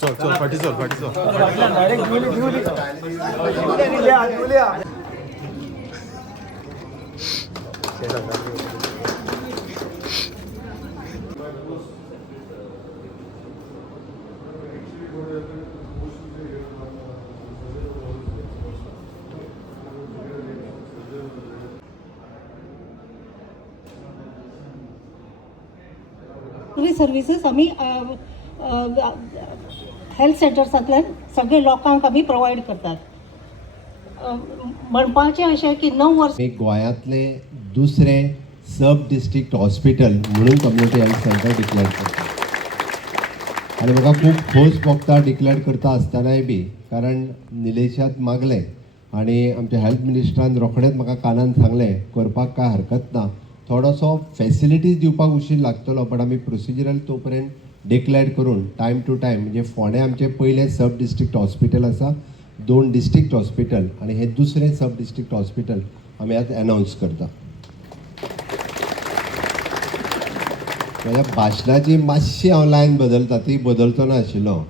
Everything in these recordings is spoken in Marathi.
चल चल फाटी चल फाटी चल. सगळी सर्विसीस आमी हेल्थ सेंटर्सांतल्यान सगळे लोकांक आमी प्रोवायड करतात. म्हणपाचें अशें की णव वर्स एक गोंयांतले दुसरे सब डिस्ट्रिक्ट हॉस्पिटल म्हणून कम्युनिटी हेल्थ सेंटर डिक्लेअर करता. आनी म्हाका खूब खोस भोगता डिक्लेअर करता आसतनाय बी कारण निलेशात मागलें आनी आमच्या हेल्थ मिनिस्टरान रोखडेंच म्हाका कानान सांगलें करपाक काय हरकत ना. थोडोसो फॅसिलिटीज दिवपाक उशीर लागतलो बट आमी प्रोसिजरल तो पर्यंत डिक्लेअर करून टायम टू टायम म्हणजे फोंडें आमचें पयलें सब डिस्ट्रिक्ट हॉस्पिटल आसा दोन डिस्ट्रिक्ट हॉस्पिटल आनी हे दुसरें सब डिस्ट्रिक्ट हॉस्पिटल आमी आतां एनावन्स करता. म्हज्या भाशणाची मातशी हांव लायन बदलता ती बदलचो नाशिल्लो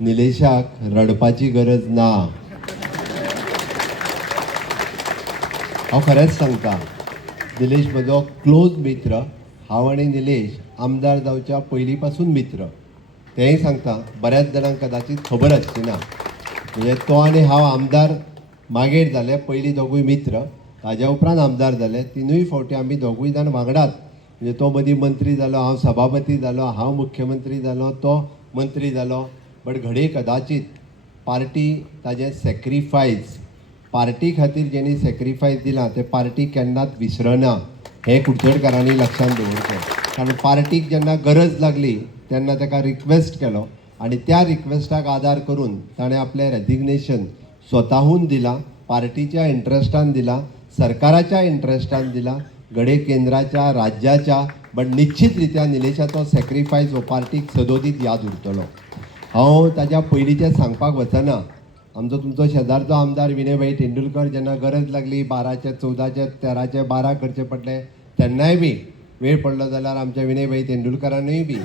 निलेशाक रडपाची गरज ना. हांव खरेंच सांगता निलेश म्हजो क्लोज मित्र हांव आनी निलेश आमदार जावच्या पयलीं पासून मित्र. तेंय सांगता बऱ्याच जाणांक कदाचित खबर आसची ना. म्हणजे तो आनी हांव आमदार मागीर जाले पयलीं दोगूय मित्र. ताज्या उपरांत आमदार जाले तिनूय फावटी आमी दोगूय जाण वांगडाच म्हणजे तो मदीं मंत्री जालो हांव सभापती जालो हांव मुख्यमंत्री जालो तो मंत्री जालो बट घडये कदाचित पार्टी ताजें सॅक्रिफायस पार्टी खातीर जेणी सॅक्रिफायस दिलां तें पार्टी केन्नाच विसरना. हें कुडचडकारांनी लक्षांत दवरचें कारण पार्टीक जेन्ना गरज लागली तेन्ना ताका रिक्वेस्ट केलो. आनी त्या रिक्वेस्टाक आदार करून ताणें आपलें रेजिग्नेशन स्वताहून दिलां पार्टीच्या इंट्रस्टान दिलां सरकाराच्या इंट्रस्टान दिलां घडे केंद्राच्या राज्याच्या बट निश्चित रित्या निलेशाचो सॅक्रिफायस हो पार्टीक सदोदीत याद उरतलो. हांव ताच्या पयलींचें सांगपाक वचना. आमचो तुमचो शेजारचो आमदार विनयभाई तेंडुलकर जेन्ना गरज लागली बाराचे चवदाचे तेराचे बारा करचे पडले तेन्नाय बी वेळ पडलो जाल्यार आमच्या विनयभाई तेंडुलकरानूय बी.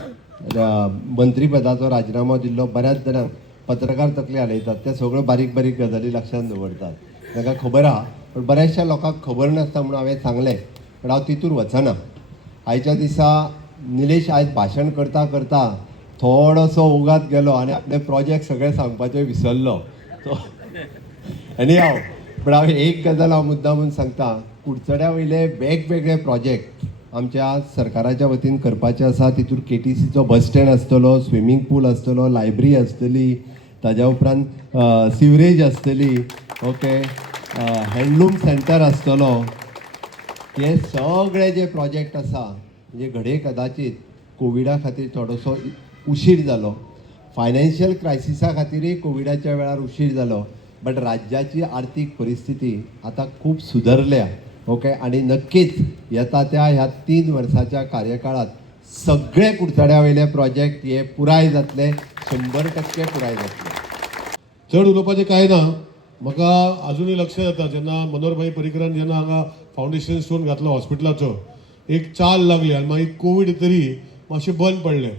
मंत्रीपदाचो राजिनामो दिल्लो बऱ्याच जाणांक पत्रकार तकले हालयतात ते सगळ्यो बारीक बारीक गजाली लक्षांत दवरतात ताका खबर आहा पण बऱ्याचशा लोकांक खबर नासता म्हणून हांवें सांगलें पण हांव तितूर वचना. आयच्या दिसा निलेश आयज भाशण करता करता थोडोसो उगात गेलो आनी आपले प्रोजेक्ट सगळे सांगपाचे विसरलो. सो आनी हांव पण हांव एक गजाल हांव मुद्दामून सांगता. कुडचड्या वयले वेगवेगळे प्रोजेक्ट आमच्या सरकाराच्या वतीन करपाचे आसा. तितूर के टी सीचो बस स्टँड आसतलो स्विमींग पूल आसतलो लायब्ररी आसतली ताज्या उपरांत सिवरेज आसतली ओके हँडलूम सेंटर आसतलो. हे सगळे जे प्रोजेक्ट आसा म्हणजे घडये कदाचित कोविडा खातीर थोडोसो उशीर जालो. फायनान्शियल क्रायसिसा खातीरय कोविडाच्या वेळार उशीर जालो बट राज्याची आर्थीक परिस्थिती आतां खूब सुदरल्या ओके आणि नक्कीच येता त्या ह्या तीन वर्साच्या कार्यकाळात सगळे कुडचड्या वयले प्रोजेक्ट हे पुराय जातले शंबर टक्के पुराय जातले. चड उलोवपाचें कांय ना म्हाका अजुनूय लक्ष येता जेन्ना मनोहरभाई परिकरान जेन्ना हांगा फावंडेशन स्टोन घातलो हॉस्पिटलाचो एक चाल लागली आनी मागीर कोवीड तरी मातशें बंद पडलें.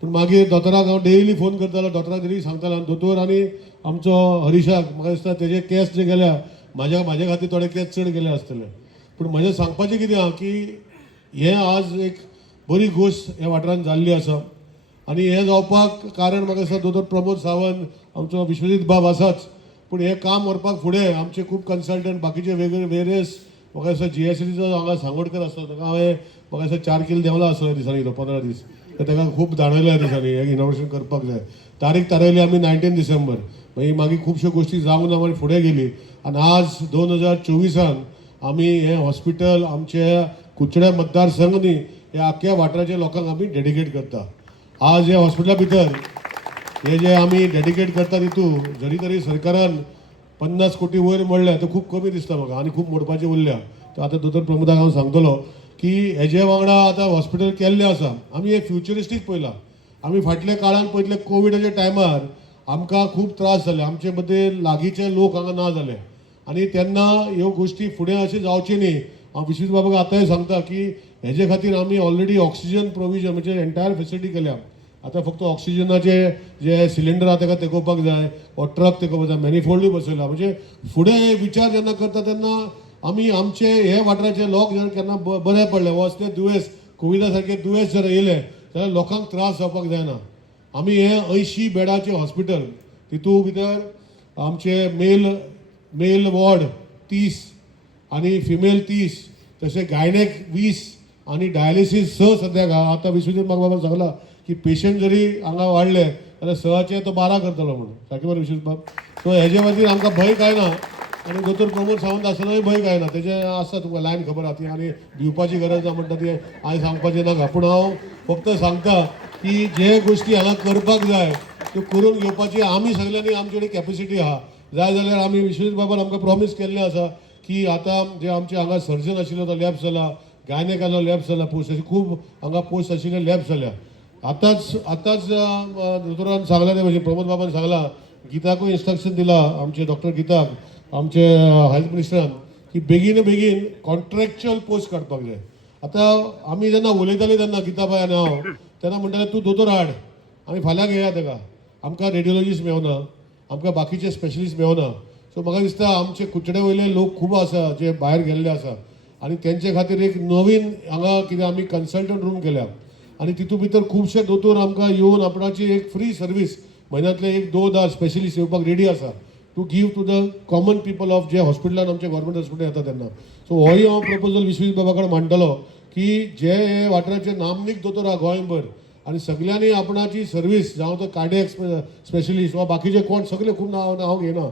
पूण मागीर दोतोराक हांव डेली फोन करतालो दोतोराक डेली सांगतालो आनी दोतोर आनी आमचो हरिशाक म्हाका दिसता तेजे केस जे गेल्या म्हाज्या म्हाज्या खातीर थोडे केस चड गेले आसतले पूण म्हजें सांगपाचें कितें आहा की हें आज एक बरी गोश्ट ह्या वाठारांत जाल्ली आसा आनी हें जावपाक कारण म्हाका दिसता दोतोर प्रमोद सावंत आमचो विश्वजीत बाब आसाच पूण हें काम व्हरपाक फुडें आमचे खूब कन्सल्टंट बाकीचे वेगळे वेरियस म्हाका दिसता जी एस टीचो हांगा सांगोडकर आसा ताका हांवें म्हाका दिसता चार किल देंवला आसलो दिसांनी पंदरा दीस. ताका खूब धाडयलो दिसांनी हें इनोवेशन करपाक जाय. तारीख थारायली आमी नायन्टीन डिसेंबर. मागीर मागीर खुबश्यो गोश्टी जावंक ना फुडें गेली. आनी आज दोन हजार चोवीसान आमी हें हॉस्पिटल आमचे कुचड्या मतदारसंघ न्ही हे आख्या वाठाराच्या लोकांक आमी डेडिकेट करता. आज हे हॉस्पिटला भितर हे जे आमी डेडिकेट करता तितू जरी तरी सरकारान पन्नास कोटी वयर मोडल्या तर खूब कमी दिसता म्हाका आनी खूब मोडपाचें उरल्या तर आतां दोतोर प्रमोदाक हांव सांगतलो. की हेजे वांगडा आतां हॉस्पिटल केल्लें आसा. आमी हे फ्युचरिस्टीक पयलां आमी फाटल्या काळान पळयतले कोविडाच्या टायमार आमकां खूब त्रास जाले आमचे मदें लागींचे लोक हांगा ना जाले आनी तेन्ना ह्यो गोश्टी फुडें अशें जावचे न्ही. हांव विश्वीत बाबाक आतांय सांगता की हेजे खातीर आमी ऑलरेडी ऑक्सिजन प्रोविजन म्हणजे एन्टायर फेसिलिटी केल्या. आतां फक्त ऑक्सिजनाचे जे सिलिंडर आहा ताका तेकोवपाक जाय. वा ट्रक तेकोवपाक जाय. मॅनिफोल्डूय बसयला. म्हणजे फुडें विचार जेन्ना करता तेन्ना आमी आमचे हे वाठाराचे लोक जर केन्ना बरे पडले वा दुयेंस कोविडा सारखे दुयेंस जर येयले जाल्यार लोकांक त्रास जावपाक जायना. आमी हे अंयशीं बेडाचे हॉस्पिटल तितू भितर आमचे मेल मेल वॉर्ड तीस आनी फिमेल तीस तशें गायनेक वीस आनी डायलिसीस स सद्याक आतां विश्वजीत म्हाका बाबा सांगला की पेशंट जरी हांगा वाडले जाल्यार सचे तो बारा करतलो म्हणून. सारकें बरें विश्वजीत बाब. सो हेजे खातीर आमकां भंय कांय ना आनी दोतोर प्रमोद सावंत आसतनाय भंय काय ना तेजे आसा तुमकां लायन खबर आहा ती आनी दिवपाची गरज ना म्हणटा ती. हांवें सांगपाचें नाका. पूण हांव फक्त सांगता की जे गोश्टी हांगा करपाक जाय त्यो करून घेवपाची आमी सगल्यांनी आमचे कडेन कॅपेसिटी आहा जाय जाल्यार आमी विश्वजीत बाबान आमकां प्रॉमीस केल्लें आसा की आतां जे आमचे हांगा सर्जन आशिल्लो तो लॅब्स जाला गायनेक आसलो लॅब्स जाला पोस्ट अशी खूब हांगा पोस्ट आशिल्ले लॅब्स जाल्या आतांच आतांच दोतोरान सांगला ते म्हणजे प्रमोद बाबान सांगला गीताकूय इन्स्ट्रक्शन दिला आमचे डॉक्टर गीताक आमचे हेल्थ मिनिस्टरान की बेगीन बेगीन कॉन्ट्रॅक्च्युअल पोस्ट काडपाक जाय आतां आमी जेन्ना उलयताले तेन्ना गीताबाय हांव तेन्ना म्हणटाले तूं दोतोर हाड. आमी फाल्यां घेया ताका आमकां रेडिओलॉजिस्ट मेवना आमकां बाकीचे स्पेशलिस्ट मेवना. सो म्हाका दिसता आमचे कुचडे वयले लोक खूब आसा जे भायर गेल्ले आसा आनी तेंचे खातीर एक नवीन हांगा कितें आमी कन्सल्टंट रूम केल्या. आनी तितूंत भितर खुबशे दोतोर आमकां येवन आपणाची एक फ्री सर्वीस म्हयन्यांतले एक दोनदार स्पेशलिस्ट येवपाक रेडी आसा to give to the common people of जे हॉस्पिटलान आमचे गव्हर्मेंट हॉस्पिटल येता तेन्ना सो होय हांव प्रपोजल विश्वीत बाबा कडेन मांडटलो की जे हे वाठाराचे नामनीक दोतोर आहा गोंयभर आनी सगळ्यांनी आपणाची सर्वीस जावं तो कार्डियक स्पेशलिस्ट वा बाकीचे कोण सगळे खूब नांव नांव घेना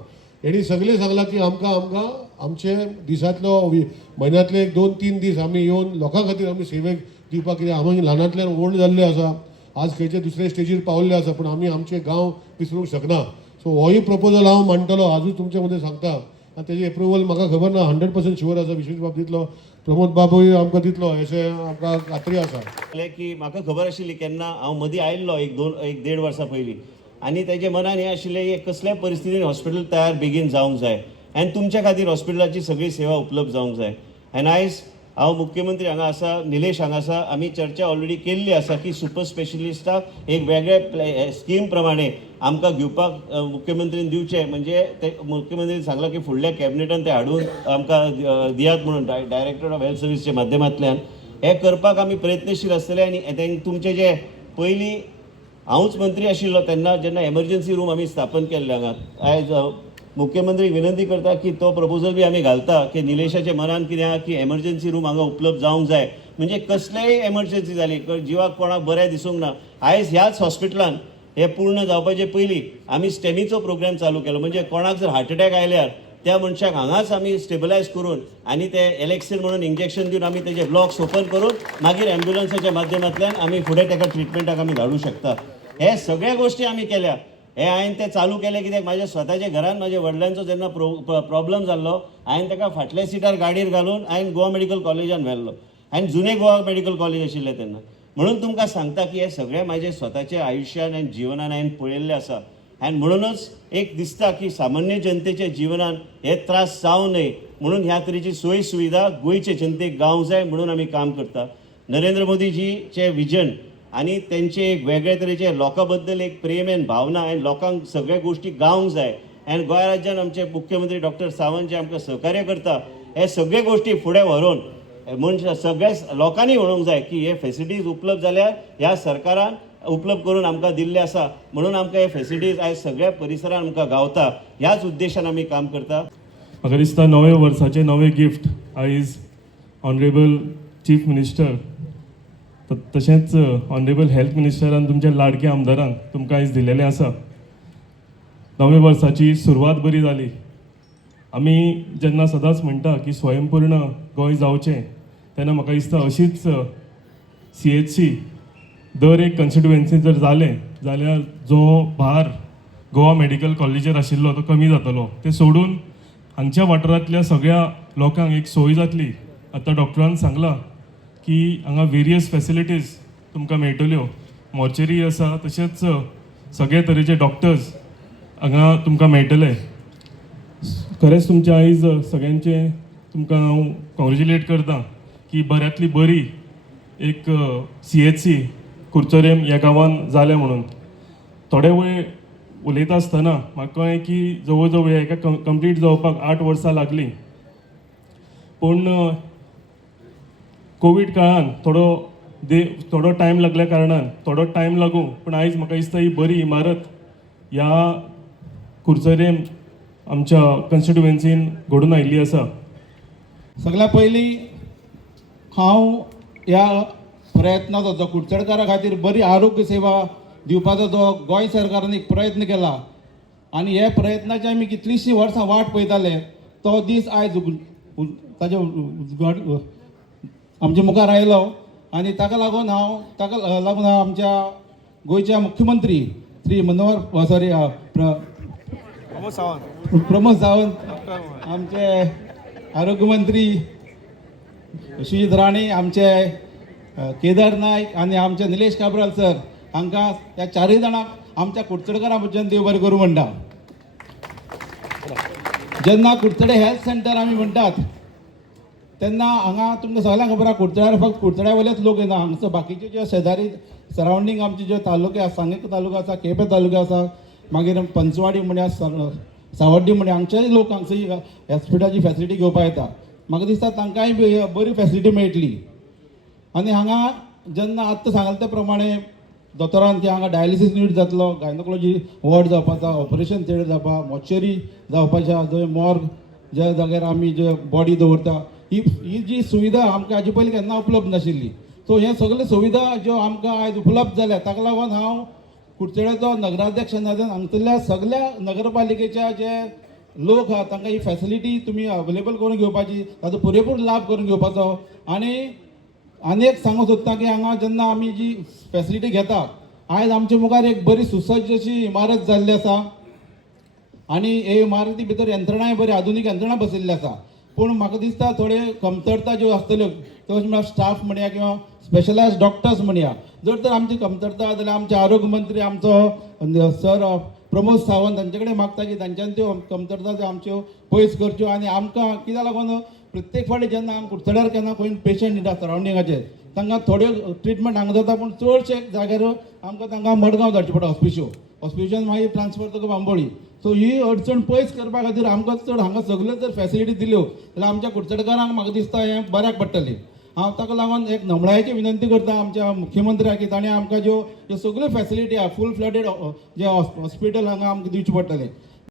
हेणी सगळे सांगला की आमकां आमकां आमचे दिसांतलो वि- म्हयन्यांतले एक दोन तीन दीस आमी येवन लोकां खातीर आमी सेवेक दिवपाक कित्याक आमी ल्हानांतल्यान व्हड जाल्ले आसा. आज खंयचे दुसरे स्टेजीर पावल्ले आसा पूण आमी आमचे गांव विसरूंक शकना. सो होय प्रपोजल हांव मांडटलो आजूच तुमचे मदें सांगता. आनी तेजी एप्रुवल म्हाका खबर ना हंड्रेड पर्संट शुअर आसा विश्वीत बाब दितलो. प्रमोद बाबूय आमकां दितलो अशें आमकां खात्री आसा. की म्हाका खबर आशिल्ली केन्ना हांव मदीं आयिल्लो एक दोन एक देड वर्सां पयलीं. आनी तेजे मनान हें आशिल्लें की कसल्याय परिस्थितीन हॉस्पिटल तयार बेगीन जावंक जाय. आनी तुमच्या खातीर हॉस्पिटलाची सगळी सेवा उपलब्ध जावंक जाय. आनी आयज हांव मुख्यमंत्री हांगा आसा निलेश हांगा आसा आमी चर्चा ऑलरेडी केल्ली आसा की सुपर स्पेशलिस्टाक एक वेगळे प्ले स्कीम प्रमाणे आमकां घेवपाक मुख्यमंत्रीन दिवचे. म्हणजे ते मुख्यमंत्रीन सांगलां की फुडल्या कॅबिनेटान ते हाडून आमकां दियात म्हणून डायरेक्टर ऑफ हेल्थ सर्विसच्या माध्यमांतल्यान. हे करपाक आमी प्रयत्नशील आसतले आनी तें तुमचे जे पयलीं हांवूच मंत्री आशिल्लो तेन्ना जेन्ना एमर्जन्सी रूम आमी स्थापन केल्ले हांगा आयज मुख्यमंत्री विनंती करता की तो प्रपोजल बी आमी घालता की निलेशाच्या मनान कितें की एमर्जन्सी रूम हांगा उपलब्ध जावंक जाय. म्हणजे कसलेय एमर्जन्सी जाली जिवाक कोणाक बरें दिसूंक ना. आयज ह्याच हॉस्पिटलान हे पूर्ण जावपाचे पयलीं आमी स्टेमीचो प्रोग्राम चालू केलो. म्हणजे कोणाक जर हार्ट अटॅक आयल्यार त्या मनशाक हांगाच आमी स्टेबलायज करून आनी ते एलेक्सिन म्हणून इंजेक्शन दिवन आमी तेजे ब्लॉक्स ओपन करून मागीर एम्ब्युलन्साच्या माध्यमांतल्यान आमी फुडें ताका ट्रिटमेंटाक आमी धाडूं शकता. हे सगळ्या गोश्टी आमी केल्या. हे हांवें तें चालू केलें कित्याक म्हाज्या स्वताच्या घरान म्हाज्या वडिलांचो जेन्ना प्रो प्रॉब्लम जाल्लो हांवें ताका फाटल्या सिटार गाडयेर घालून हांवें गोवा मेडिकल कॉलेजान व्हेल्लो. हांवें जुने गोवा मेडिकल कॉलेज आशिल्लें तेन्ना. म्हणून तुमकां सांगता की हे सगळे म्हाजे स्वताच्या आयुश्यान आनी जिवनान हांवें पळयल्ले आसा. आनी म्हणूनच एक दिसता की सामान्य जनतेच्या जिवनान हे त्रास जावं न्हय म्हणून ह्या तरेची सोय सुविधा गोंयचे जनतेक गांव जाय म्हणून आमी काम करता. नरेंद्र मोदीजीचे विजन आनी तेंचे एक वेगळे तरेचे लोकां बद्दल एक प्रेम आनी भावना आनी लोकांक सगळे गोश्टी गावंक जाय. आनी गोंय राज्यान आमचे मुख्यमंत्री डॉक्टर सावंत जे आमकां सहकार्य करता हे सगळे गोश्टी फुडें व्हरून मनशां सगळ्या लोकांनी म्हणूंक जाय की हे फेसिलिटीज उपलब्ध जाल्यार ह्या सरकारान उपलब्ध करून आमकां दिल्ले आसा. म्हणून आमकां हे फेसिलिटीज आयज सगळ्या परिसरान आमकां गावता. ह्याच उद्देशान आमी काम करता. म्हाका दिसता नवे वर्साचे नवे गिफ्ट आयज ऑनरेबल चीफ मिनिस्टर तशेंच ऑनरेबल हेल्थ मिनिस्टरान तुमच्या लाडक्या आमदारांक तुमकां आयज दिलेलें आसा. नवे वर्साची सुरवात बरी जाली आमी जेन्ना सदांच म्हणटा की स्वयंपूर्ण गोंय जावचें तेन्ना म्हाका दिसता अशीच सी एच सी दर एक कन्स्टिट्युएन्सी जर जालें जाल्यार जो भार गोवा मेडिकल कॉलेजीर आशिल्लो तो कमी जातलो. ते सोडून हांगच्या वाठारांतल्या सगळ्या लोकांक एक सोय जातली. आतां डॉक्टरान सांगलां की हांगा वेरियस फॅसिलिटीज तुमकां मेळटल्यो. मॉर्चरी आसा तशेंच सगळे तरेचे डॉक्टर्स हांगा तुमकां मेळटले. खरेंच तुमचे आयज सगळ्यांचे तुमकां हांव कॉंग्रेच्युलेट करतां की बऱ्यांतली बरी एक सी एच सी कुर्चोरेम ह्या गांवान जालें म्हणून. थोडे वेळ उलयता आसतना म्हाका कळ्ळें की जवळ जवळ हेका कंप्लीट जावपाक आठ वर्सां लागलीं. पूण कोवीड काळान थोडो दे थोडो टायम लागल्या कारणान थोडो टायम लागूं पूण आयज म्हाका दिसता ही बरी इमारत ह्या कुर्चोरेम आमच्या कॉन्स्टिट्युएन्सीन घडून आयिल्ली आसा. सगळ्या पयलीं हांव ह्या प्रयत्नाचो जो कुडचडकारा खातीर बरी आरोग्य सेवा दिवपाचो जो गोंय सरकारान एक प्रयत्न केला आनी हे प्रयत्नाची आमी कितलींशीं वर्सां वाट पळयताले तो दीस आयज उग- उग- आमच्या मुखार आयलो आनी ताका लागून हांव ताका लागून हांव आमच्या गोंयच्या मुख्यमंत्री श्री मनोहर सॉरी प्रमोद सावंत. आमचे आरोग्य मंत्री सुशीत राणे आमचे केदार नायक आनी आमचे निलेश काब्राल सर हांकां ह्या चारय जाणांक आमच्या कुडचडकारां बद्दल देव बरें करूं म्हणटा. जेन्ना कुडचडे हेल्थ सेंटर आमी म्हणटात तेन्ना हांगा तुमकां सगळ्यांक खबर आहा. कुडचड्यार फक्त कुडचड्यावयलेच लोक येना हांगसर बाकीचे जे शेजारी सरावंडींग आमचे जे तालुके आसा सांगेक तालुका आसा केपे तालुका आसा मागीर पंचवाडी म्हणया सावड्डी म्हणया हांगचेय लोक हांगसर हॉस्पिटलाची फॅसिलिटी घेवपाक येता. म्हाका दिसता तांकांय बी बरी फॅसिलिटी मेळटली. आनी हांगा जेन्ना आतां सांगले त्या प्रमाणे दोतोरान की हांगा डायलिसीस नीड जातलो गायनोकॉलॉजी वॉर्ड जावपाचा ऑपरेशन थिएटर जावपा मॉच्चरी जावपाच्या जंय मॉर्ग ज्या जाग्यार आमी जे बॉडी दवरता ही ही जी सुविधा आमकां हाजे पयलीं केन्ना उपलब्ध नाशिल्ली. सो हे सगळे सुविधा ज्यो आमकां आयज उपलब्ध जाल्या ताका लागून हांव कुडचड्याचो नगराध्यक्ष नाजावन हांगसरल्या सगळ्या नगरपालिकेच्या जे लोक आहा तांकां ही फॅसिलिटी तुमी अवेलेबल करून घेवपाची ताचो पुरेपूर लाभ करून घेवपाचो. आनी आनी एक सांगूंक सोदता की हांगा जेन्ना आमी जी फॅसिलिटी घेता आयज आमच्या मुखार एक बरी सुसज्ज अशी इमारत जाल्ली आसा. आनी हे इमारती भितर यंत्रणाय बरी आधुनीक यंत्रणा बसयल्ली आसा. पूण म्हाका दिसता थोडे कमतरता ज्यो आसतल्यो त्यो म्हळ्यार स्टाफ म्हणया किंवा स्पेशलायज डॉक्टर्स म्हणया. जर तर आमची कमतरता जाल्यार आमचे आरोग्य मंत्री आमचो सर प्रमोद सावंत तांचे कडेन मागता की तांच्यान त्यो कमतरता ज्यो आमच्यो पयस करच्यो. आनी आमकां कित्याक लागून प्रत्येक फावटी जेन्ना आमी कुडचड्यार केन्ना खंय पेशंट येता सरावंडिंगाचेर तांकां थोड्यो ट्रिटमेंट हांगा जाता पूण चडशे जाग्यार आमकां तांकां मडगांव धाडचें पडटा हॉस्पिशो हॉस्पिशलान मागीर ट्रान्सफर तुका बांबोळी सो ही अडचण पयस करपा खातीर आमकां चड हांगा सगल्यो जर फॅसिलिटी दिल्यो जाल्यार आमच्या कुडचडकारांक म्हाका दिसता हें बऱ्याक पडटलें. हांव ताका लागून एक नमळायेची विनंती करता आमच्या मुख्यमंत्र्याक की ताणें आमकां ज्यो ज्यो सगल्यो फॅसिलिटी आहा फूल फ्लडेड जे हॉस्पिटल हांगा आमकां दिवचें पडटलें.